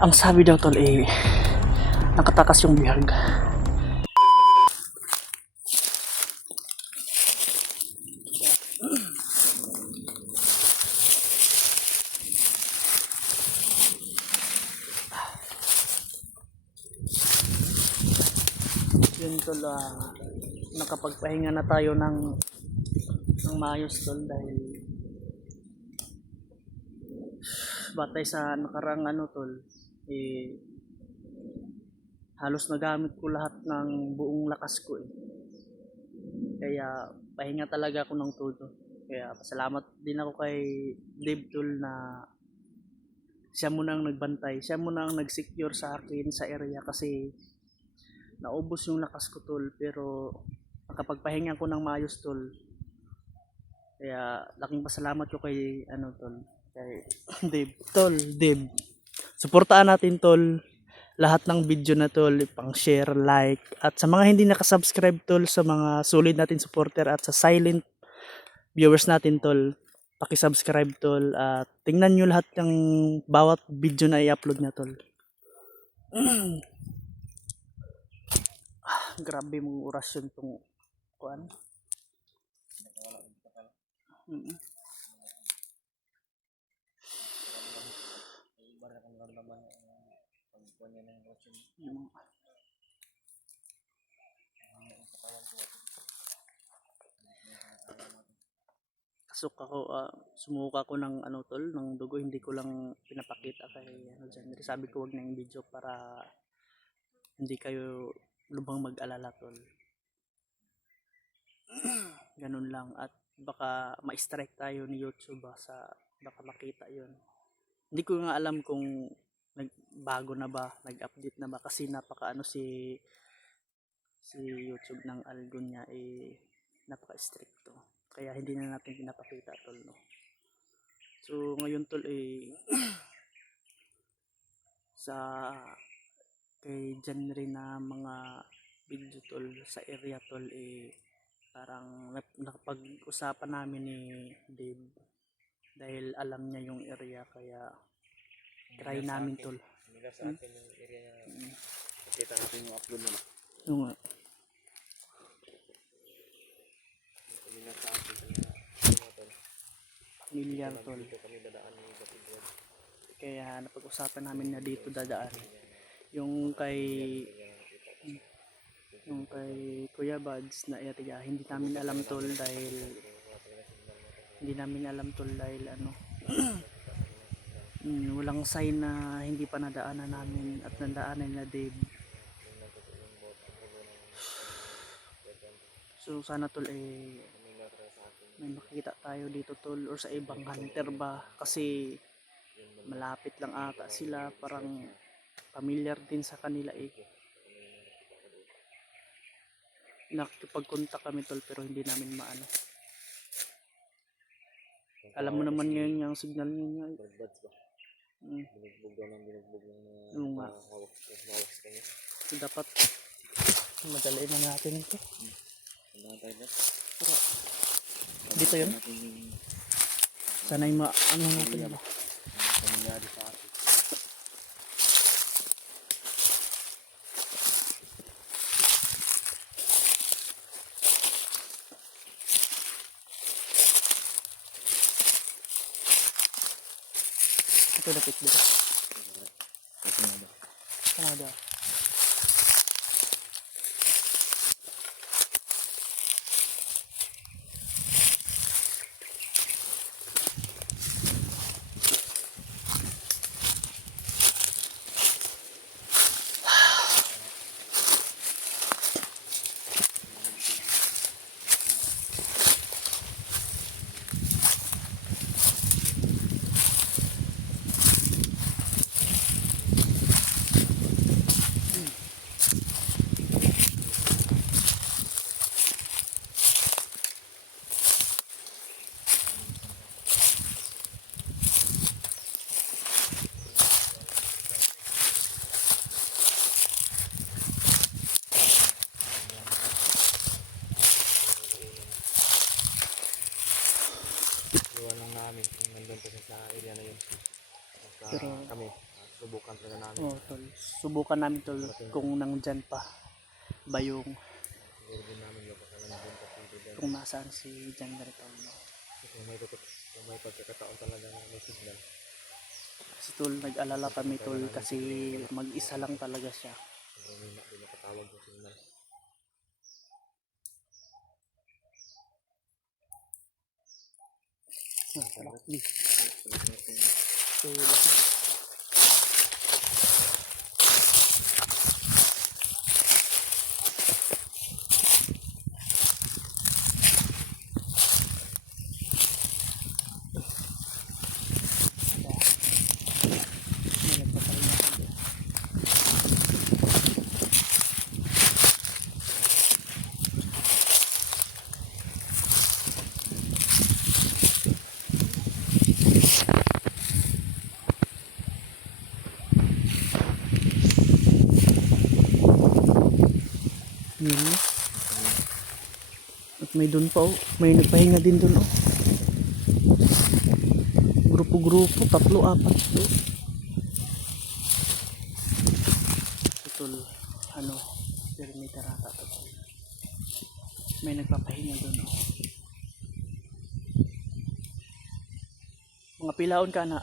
Ang sabi daw tol nakatakas yung bihag. Yun tol, nakapagpahinga na tayo ng maayos tol dahil batay sa nakarang tol, halos nagamit ko lahat ng buong lakas ko kaya pahinga talaga ako ng todo. Kaya pasalamat din ako kay Dave tol na siya muna ang nagbantay, siya muna ang nag-secure sa akin sa area kasi naubos yung lakas ko tol, pero nakapagpahinga ko ng maayos tol. Kaya laking pasalamat ko kay tol, kay Dave tol. Dave, suportahan natin tol lahat ng video na tol, pang share, like, at sa mga hindi nakasubscribe tol, sa mga solid natin supporter at sa silent viewers natin tol, paki-subscribe tol at tingnan nyo lahat ng bawat video na i-upload na tol. Grabe mong orasyon tong kuan. Kasok ako, sumuka ko ng tol, ng dugo, hindi ko lang pinapakita kay dyan. Sabi ko wag na yung video para hindi kayo lubang mag-alala tol. Ganun lang, at baka ma-strike tayo ni YouTube sa baka makita yon. Hindi ko nga alam kung nagbago na ba, nag-update na ba kasi napaka si YouTube ng algo niya napaka-stricto. Kaya hindi na natin pinapakita tol no. So ngayon tol sa kay genre na mga video tol sa area tol parang nakapag-usapan namin ni Dave dahil alam niya yung area, kaya try namin tol. Nila sa akin yung area niya. Kita natin yung upload nila. Yung Nila sa akin familiar tol. dito kami dadaan ni Batid. Kaya napag-usapan namin na dito dadaan. Yung kay Kuya Buds na area, hindi namin alam tol dahil walang sign na hindi pa nadaanan namin at nadaanan na Dave. So sana tol may makikita tayo dito tol, or sa ibang hunter ba, kasi malapit lang ata sila, parang familiar din sa kanila nakikipag-contact kami tol pero hindi namin maano. Alam mo naman ngayon yung signal niya Buds ba? Binugbog daw ng hawak sa kanya. So dapat madaliin na natin ito. Pero dito yun. Sana yung natin ba? Pamilyado sa atin. Ito dapit dito. Kanada. Iwan lang namin kung nandun kasi sa area na yun. Pero kami Subukan talaga namin. Oh, tol. Subukan namin tol kung nandyan pa ba yung Siguro din namin yung pagkalangbon kasi dyan. kung nasaan si Jan Garitano. No? Kung may pagkakataon talaga na may signal. Kasi tol, nag-alala kami tol kasi mag-isa lang talaga siya. Siguro may nakatawag yung signal. Yun. At may doon pa oh. May nagpahinga din doon oh. Grupo-grupo, 3, 4 to. Tol, ano, perimeter ata to. May nagpapahinga doon oh. Mga pilaon ka na.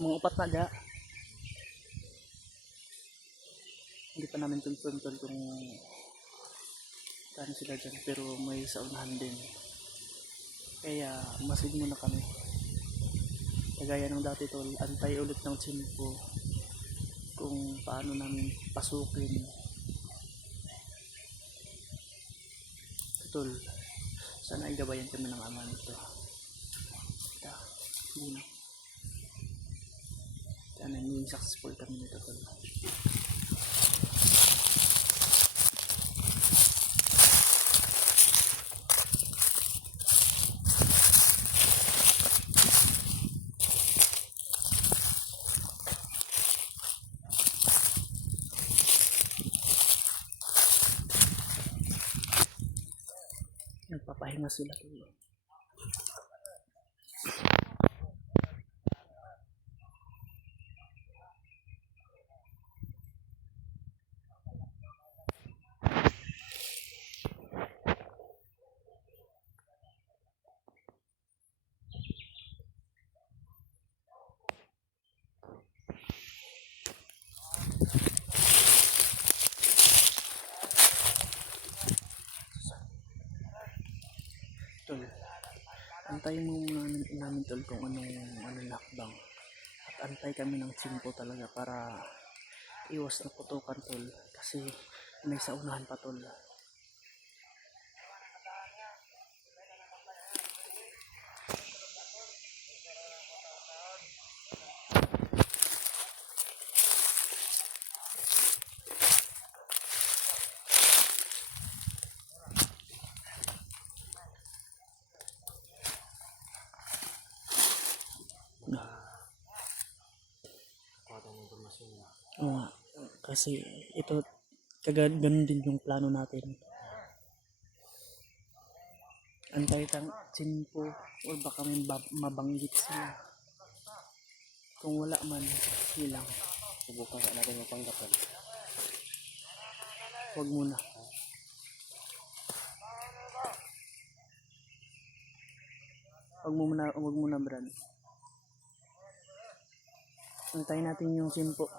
Mga 4 na dya. Hindi pa namin confirm tol kung kano sila dyan, pero may saunahan din. Kaya masid muna kami. Kagaya ng dati tol, antay ulit ng tsimpo kung paano namin pasukin. Tol, sana ay gabayan kami ng ama nito. Hindi na. Sana hindi successful kami nito tol. Nagpapahinga sila tol. Tol, antayin mo muna namin tol kung anong lakbang. At antay kami ng tsimpo talaga para iwas na putukan tol. Kasi may saunahan pa tol. Kuha tayong informasyon na. Oo, kasi ito ganun din yung plano natin. Antay tang tsimpo o baka may mabanggit sila. Kung wala man, hilang. Subukan ka natin mapanggapan. Huwag muna. Huwag muna Brad. Antayin natin yung tsimpo.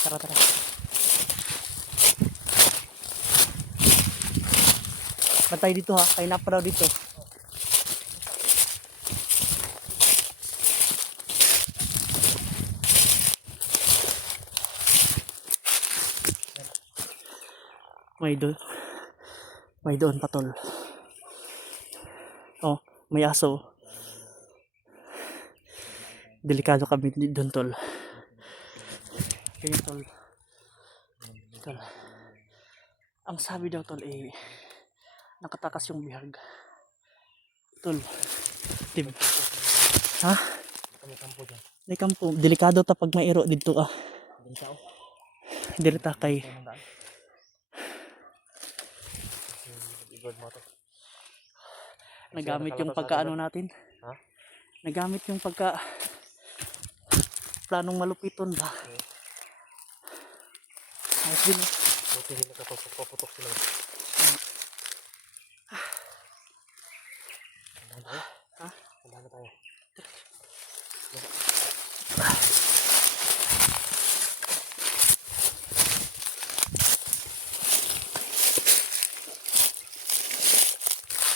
Tara, tara. Bantay dito ha, kayo na pa daw dito. May doon patol. Oh, may aso. Delikado kami doon tol. Kaya tol. Tol. Ang sabi daw tol eh nakatakas yung bihag. Tol. Diba? Ha? Kami kampo dyan. May kampo. Delikado ta pag may iro dito ah. Doon siya, Dirita kay. Igod mo to. Nagamit yung pagkaano natin. Ha? Nagamit yung pagka planong malupiton ba? Ayos din. Buti hindi nakapaputok sila. Ano